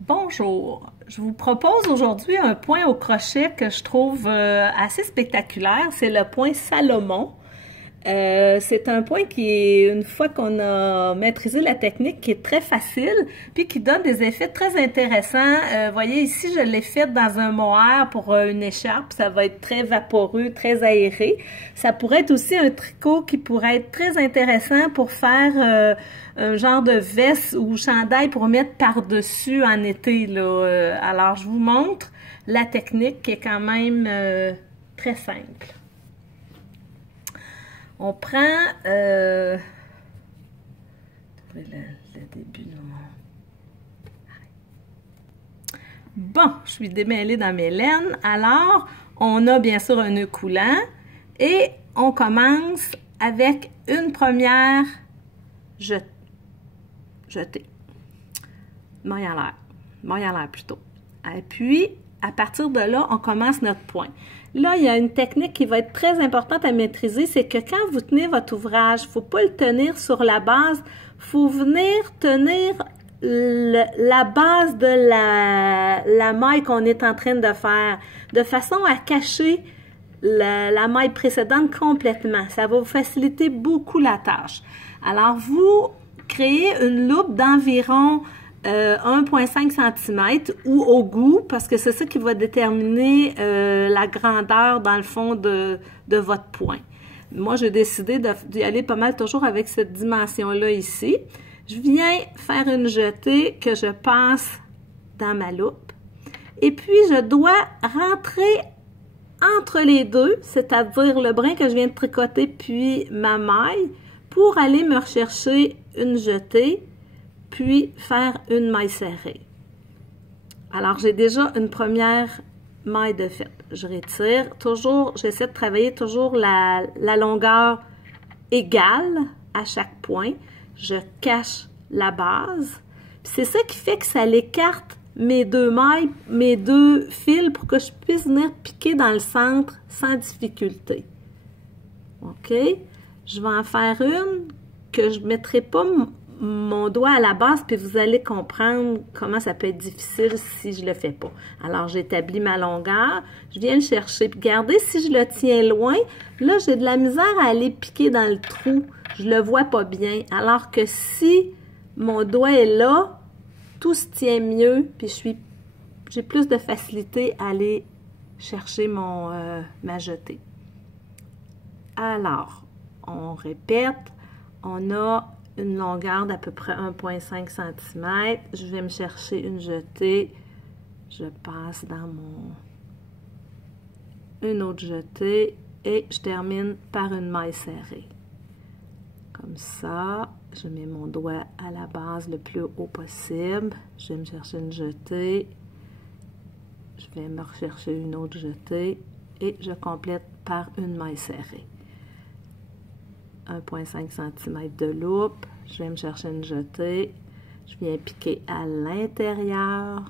Bonjour, je vous propose aujourd'hui un point au crochet que je trouve assez spectaculaire, c'est le point Salomon. C'est un point qui est, une fois qu'on a maîtrisé la technique, qui est très facile, puis qui donne des effets très intéressants. Voyez ici, je l'ai fait dans un mohair pour une écharpe, ça va être très vaporeux, très aéré. Ça pourrait être aussi un tricot qui pourrait être très intéressant pour faire un genre de veste ou chandail pour mettre par-dessus en été, là. Alors, je vous montre la technique qui est quand même très simple. On prend le début de mon... Bon, je suis démêlée dans mes laines. Alors, on a bien sûr un nœud coulant et on commence avec une première jetée. Maille en l'air plutôt. Et puis, à partir de là, on commence notre point. Là, il y a une technique qui va être très importante à maîtriser, c'est que quand vous tenez votre ouvrage, il ne faut pas le tenir sur la base, il faut venir tenir la base de la maille qu'on est en train de faire, de façon à cacher la maille précédente complètement. Ça va vous faciliter beaucoup la tâche. Alors, vous créez une loupe d'environ 1,5 cm ou au goût, parce que c'est ça qui va déterminer la grandeur, dans le fond, de votre point. Moi, j'ai décidé d'y aller pas mal toujours avec cette dimension-là ici. Je viens faire une jetée que je passe dans ma loupe. Et puis, je dois rentrer entre les deux, c'est-à-dire le brin que je viens de tricoter puis ma maille, pour aller me rechercher une jetée, puis faire une maille serrée. Alors, j'ai déjà une première maille de fait. Je retire. Toujours, j'essaie de travailler toujours la longueur égale à chaque point. Je cache la base. C'est ça qui fait que ça l'écarte mes deux mailles, mes deux fils pour que je puisse venir piquer dans le centre sans difficulté. OK? Je vais en faire une que je ne mettrai pas mon doigt à la base, puis vous allez comprendre comment ça peut être difficile si je le fais pas. Alors, j'établis ma longueur, je viens le chercher. Puis regardez, si je le tiens loin, là, j'ai de la misère à aller piquer dans le trou. Je le vois pas bien. Alors que si mon doigt est là, tout se tient mieux, puis j'ai plus de facilité à aller chercher ma jetée. Alors, on répète, on a une longueur d'à peu près 1,5 cm. Je vais me chercher une jetée. Je passe dans une autre jetée et je termine par une maille serrée. Comme ça, je mets mon doigt à la base le plus haut possible. Je vais me chercher une jetée. Je vais me rechercher une autre jetée et je complète par une maille serrée. 1,5 cm de loupe, je vais me chercher une jetée, je viens piquer à l'intérieur,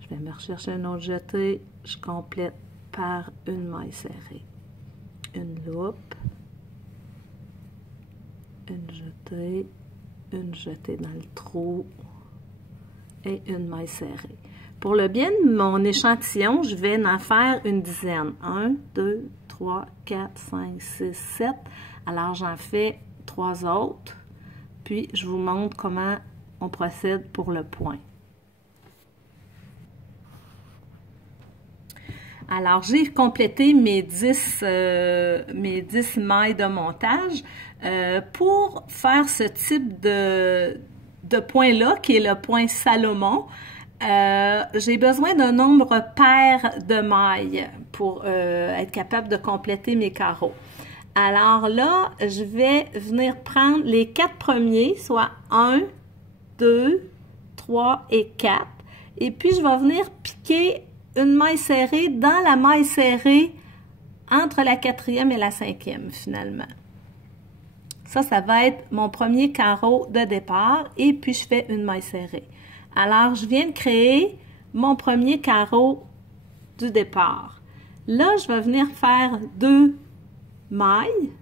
je vais me rechercher une autre jetée, je complète par une maille serrée, une loupe, une jetée dans le trou et une maille serrée. Pour le bien de mon échantillon, je vais en faire une dizaine. 1, 2, 3, 4, 5, 6, 7. Alors, j'en fais 3 autres. Puis, je vous montre comment on procède pour le point. Alors, j'ai complété mes 10 mailles de montage. Pour faire ce type de point-là, qui est le point Salomon, j'ai besoin d'un nombre pair de mailles pour être capable de compléter mes carreaux. Alors là, je vais venir prendre les 4 premiers, soit 1, 2, 3 et 4. Et puis, je vais venir piquer une maille serrée dans la maille serrée entre la 4e et la 5e, finalement. Ça va être mon premier carreau de départ. Et puis, je fais une maille serrée. Alors, je viens de créer mon premier carreau du départ. Là, je vais venir faire 2 mailles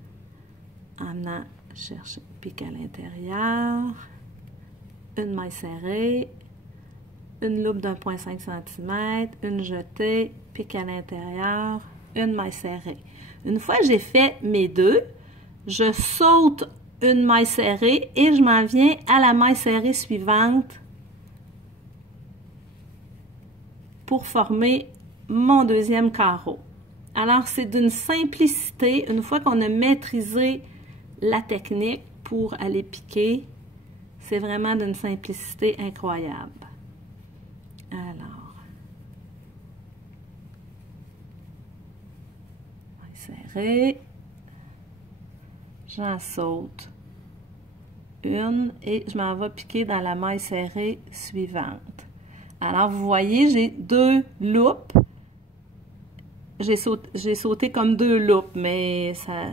en venant chercher, pique à l'intérieur, une maille serrée, une loupe d'1,5 cm, une jetée, pique à l'intérieur, une maille serrée. Une fois que j'ai fait mes deux, je saute une maille serrée et je m'en viens à la maille serrée suivante pour former mon deuxième carreau. Alors, c'est d'une simplicité, une fois qu'on a maîtrisé la technique pour aller piquer, c'est vraiment d'une simplicité incroyable. Alors, maille serrée, j'en saute une et je m'en vais piquer dans la maille serrée suivante. Alors, vous voyez, j'ai deux loupes. J'ai sauté comme deux loupes, mais ça...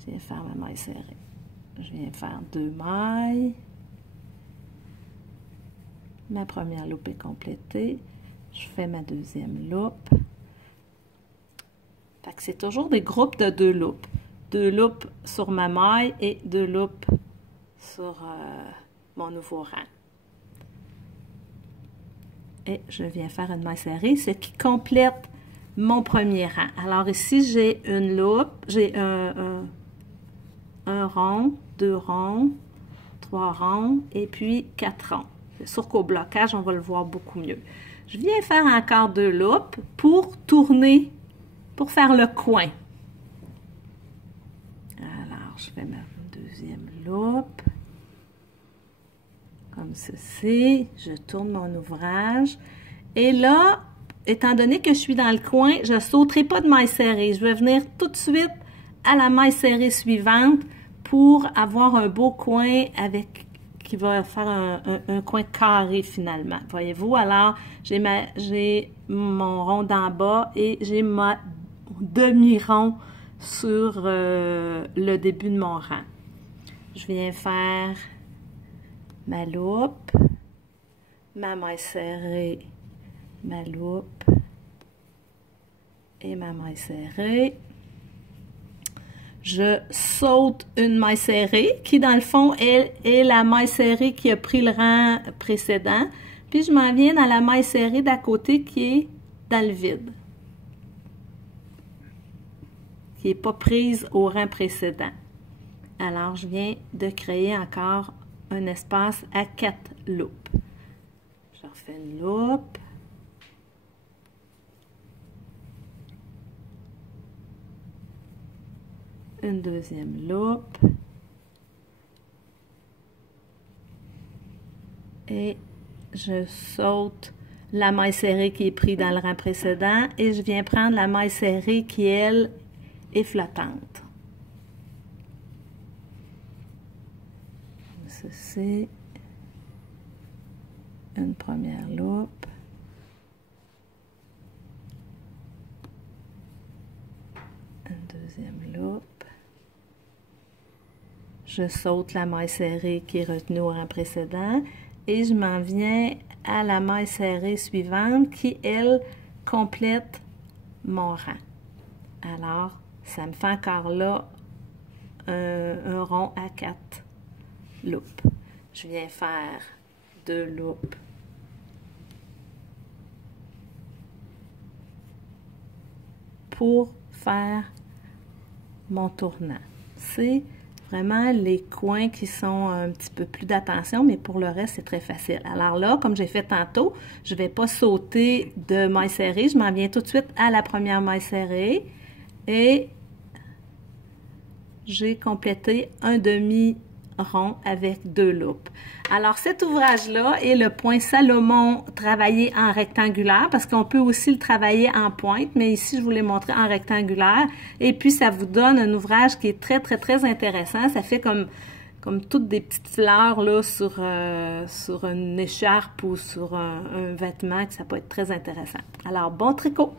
Je viens faire ma maille serrée. Je viens faire deux mailles. Ma première loupe est complétée. Je fais ma deuxième loupe. Fait que c'est toujours des groupes de deux loupes. Deux loupes sur ma maille et deux loupes sur mon nouveau rang. Et je viens faire une maille serrée, ce qui complète mon premier rang. Alors ici, j'ai une loupe, j'ai un rond, deux ronds, trois ronds et puis quatre ronds. C'est sûr qu'au blocage, on va le voir beaucoup mieux. Je viens faire encore deux loupes pour tourner, pour faire le coin. Alors, je fais ma deuxième loupe. Comme ceci, je tourne mon ouvrage. Et là, étant donné que je suis dans le coin, je ne sauterai pas de maille serrée. Je vais venir tout de suite à la maille serrée suivante pour avoir un beau coin avec qui va faire un coin carré finalement. Voyez-vous? Alors, j'ai mon rond d'en bas et j'ai ma demi-rond sur le début de mon rang. Je viens faire ma loupe, ma maille serrée, ma loupe et ma maille serrée. Je saute une maille serrée qui, dans le fond, est la maille serrée qui a pris le rang précédent. Puis, je m'en viens dans la maille serrée d'à côté qui est dans le vide, qui n'est pas prise au rang précédent. Alors, je viens de créer encore un espace à 4 loupes. Je refais une loupe. Une deuxième loupe. Et je saute la maille serrée qui est prise dans le rang précédent et je viens prendre la maille serrée qui, elle, est flottante. Ceci, une première loupe, une deuxième loupe, je saute la maille serrée qui est retenue au rang précédent et je m'en viens à la maille serrée suivante qui, elle, complète mon rang. Alors, ça me fait encore là un rond à 4 loupes. Je viens faire 2 loupes pour faire mon tournant. C'est vraiment les coins qui sont un petit peu plus d'attention, mais pour le reste, c'est très facile. Alors là, comme j'ai fait tantôt, je ne vais pas sauter de maille serrée. Je m'en viens tout de suite à la première maille serrée et j'ai complété un demi-rond avec 2 loupes. Alors, cet ouvrage-là est le point Salomon travaillé en rectangulaire parce qu'on peut aussi le travailler en pointe, mais ici, je vous l'ai montré en rectangulaire. Et puis, ça vous donne un ouvrage qui est très, très, très intéressant. Ça fait comme toutes des petites fleurs là, sur une écharpe ou sur un vêtement, que ça peut être très intéressant. Alors, bon tricot!